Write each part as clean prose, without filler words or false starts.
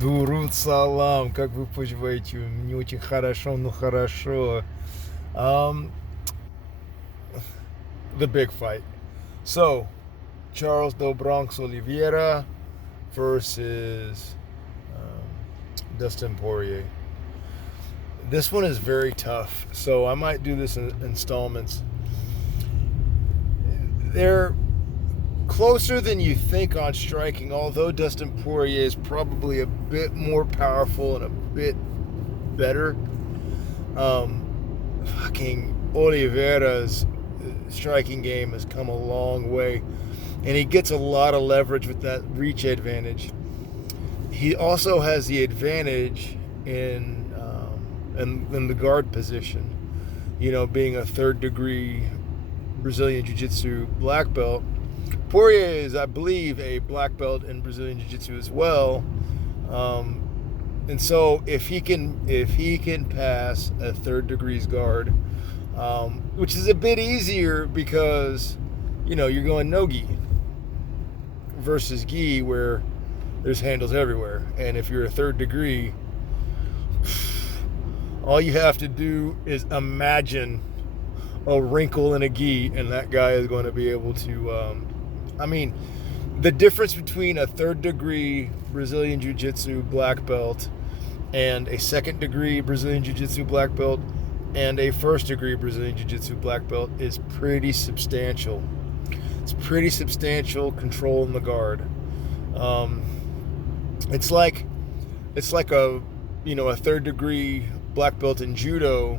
Дурут салам, как вы поживаете? Не очень хорошо, но хорошо. Um, the big fight. So, Charles Do Bronx Oliveira versus Dustin Poirier. This one is very tough, so I might do this in installments. They're closer than you think on striking, although Dustin Poirier is probably a bit more powerful and a bit better. Fucking Oliveira's striking game has come a long way, and he gets a lot of leverage with that reach advantage. He also has the advantage in the guard position, being a third degree Brazilian Jiu-Jitsu black belt. Poirier is, I believe, a black belt in Brazilian Jiu-Jitsu as well. And so if he can pass a third degrees guard, which is a bit easier because you're going no gi versus gi where there's handles everywhere, and if you're a third degree, all you have to do is imagine a wrinkle in a gi, and that guy is going to be able to. The difference between a third degree Brazilian Jiu-Jitsu black belt and a second degree Brazilian Jiu-Jitsu black belt and a first degree Brazilian Jiu-Jitsu black belt is pretty substantial. It's pretty substantial control in the guard. It's like a third degree black belt in judo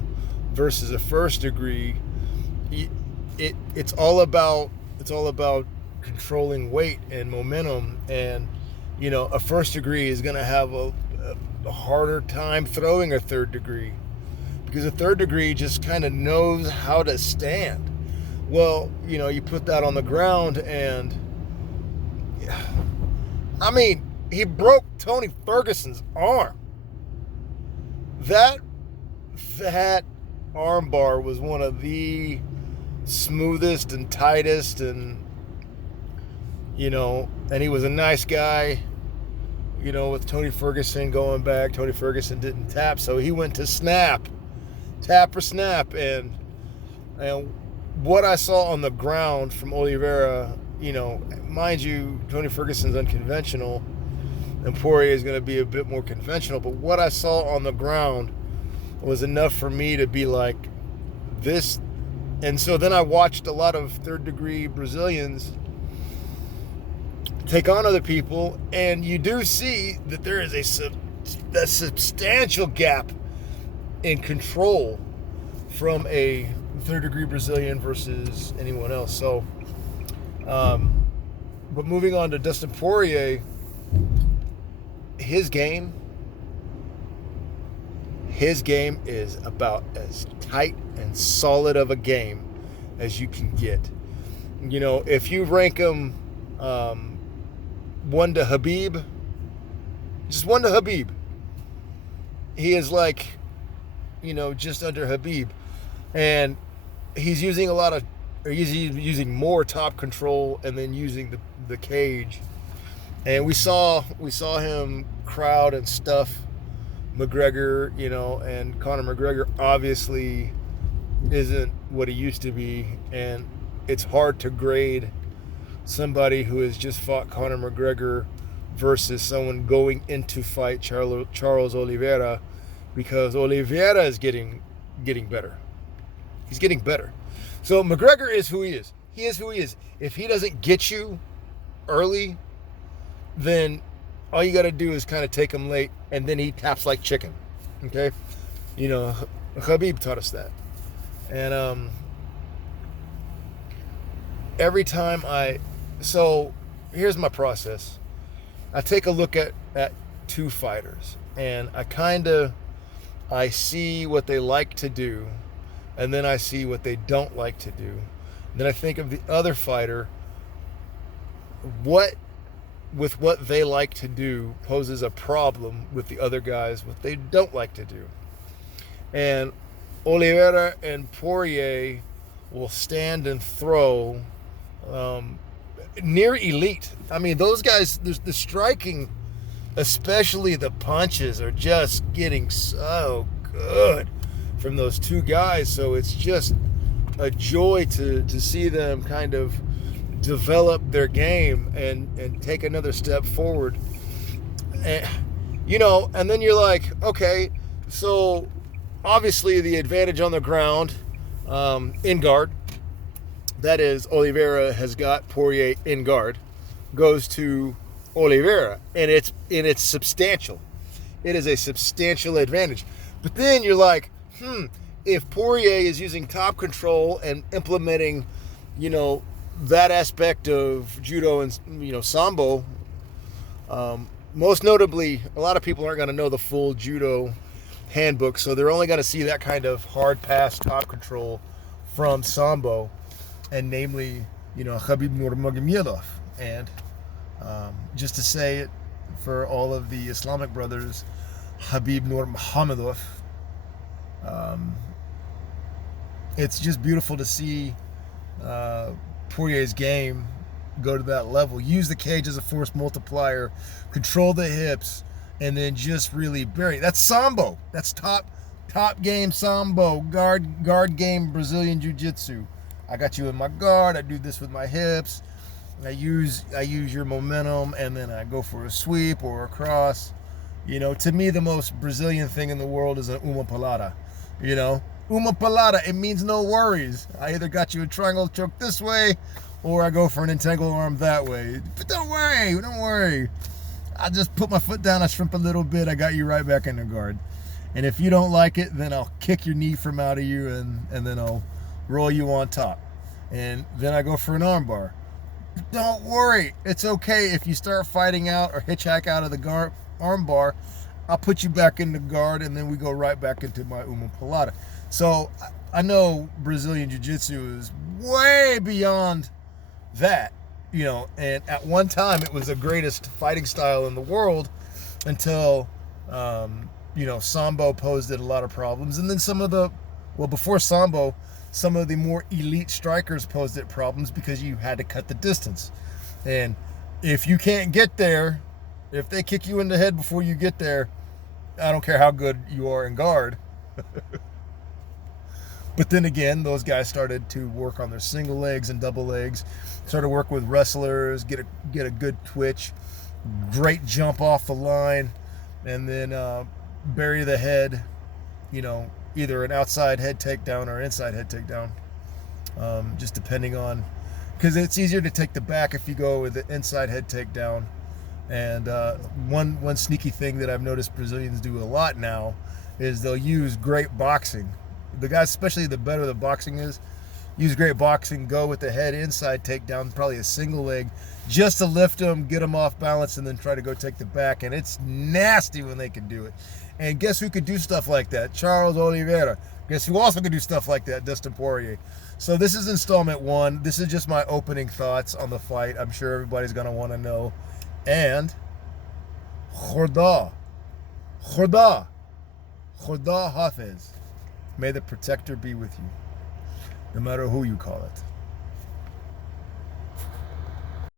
versus a first degree. It's all about controlling weight and momentum, and a first degree is going to have a harder time throwing a third degree because a third degree just kind of knows how to stand. Well, you put that on the ground, and he broke Tony Ferguson's arm. That arm bar was one of the smoothest and tightest, and and he was a nice guy. With Tony Ferguson going back, Tony Ferguson didn't tap, so he went to tap or snap, and what I saw on the ground from Oliveira, mind you, Tony Ferguson's unconventional, and Poirier is going to be a bit more conventional, but what I saw on the ground was enough for me to be like, this. And so then I watched a lot of third degree Brazilians take on other people, and you do see that there is a substantial gap in control from a third degree Brazilian versus anyone else. So, but moving on to Dustin Poirier, his game is about as tight and solid of a game as you can get. If you rank him one to Habib, he is like, just under Habib, and he's using using more top control and then using the cage. And we saw him crowd and stuff McGregor, and Conor McGregor obviously isn't what he used to be, and it's hard to grade somebody who has just fought Conor McGregor versus someone going into fight Charles Oliveira, because Oliveira is getting better. He's getting better. So McGregor is who he is. He is who he is. If he doesn't get you early, then all you got to do is kind of take him late, and then he taps like chicken. Okay? Khabib taught us that. And every time so here's my process. I take a look at two fighters, and I see what they like to do, and then I see what they don't like to do. And then I think of the other fighter, what they like to do poses a problem with the other guys, what they don't like to do. And Oliveira and Poirier will stand and throw near elite. Those guys, the striking especially the punches are just getting so good from those two guys. So it's just a joy to see them kind of develop their game and take another step forward. And, and then you're like, okay, so obviously the advantage on the ground, in guard, that is, Oliveira has got Poirier in guard, goes to Oliveira, and it's substantial. It is a substantial advantage. But then you're like, if Poirier is using top control and implementing, that aspect of judo and sambo, most notably, a lot of people aren't going to know the full judo handbook, so they're only going to see that kind of hard pass top control from sambo, and namely, Khabib Nurmagomedov. And just to say it for all of the Islamic brothers, Khabib Nurmagomedov. It's just beautiful to see Poirier's game go to that level. Use the cage as a force multiplier, control the hips, and then just really bury. That's sambo. That's top game sambo, guard game Brazilian jiu-jitsu. I got you in my guard. I do this with my hips. I use your momentum, and then I go for a sweep or a cross. To me, the most Brazilian thing in the world is an uma palada. Uma palada, it means no worries. I either got you a triangle choke this way, or I go for an entangled arm that way. But don't worry. I just put my foot down, I shrimp a little bit, I got you right back in the guard. And if you don't like it, then I'll kick your knee from out of you, and then I'll roll you on top. And then I go for an arm bar. Don't worry, it's okay if you start fighting out or hitchhike out of the arm bar. I'll put you back in the guard, and then we go right back into my uma palada. So I know Brazilian Jiu-Jitsu is way beyond that, and at one time it was the greatest fighting style in the world until, sambo posed it a lot of problems. And then before sambo, some of the more elite strikers posed it problems because you had to cut the distance. And if you can't get there, if they kick you in the head before you get there, I don't care how good you are in guard. But then again, those guys started to work on their single legs and double legs, started to work with wrestlers, get a good twitch, great jump off the line, and then bury the head, either an outside head takedown or inside head takedown, just depending on, because it's easier to take the back if you go with the inside head takedown. And one sneaky thing that I've noticed Brazilians do a lot now is they'll use great boxing. The guys, especially the better the boxing is, use great boxing, go with the head inside takedown, probably a single leg, just to lift them, get them off balance, and then try to go take the back. And it's nasty when they can do it. And guess who could do stuff like that? Charles Oliveira. Guess who also could do stuff like that? Dustin Poirier. So this is installment 1. This is just my opening thoughts on the fight. I'm sure everybody's going to want to know. And Khorda Hafiz. May the protector be with you, no matter who you call it.